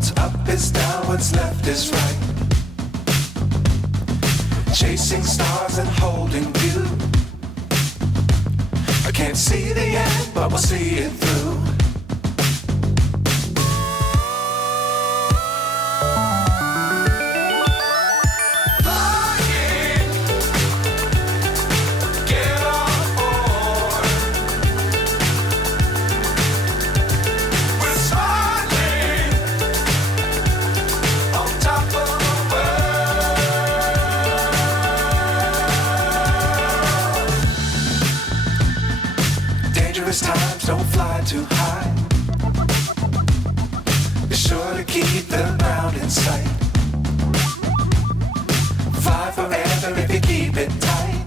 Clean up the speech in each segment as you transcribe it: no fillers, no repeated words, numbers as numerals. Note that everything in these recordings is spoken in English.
What's up is down, what's left is right. Chasing stars and holding you. I can't see the end, but we'll see it through. Times don't fly too high. Be sure to keep the ground in sight. Fly forever if you keep it tight.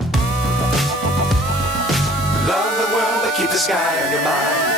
Love the world but keep the sky on your mind.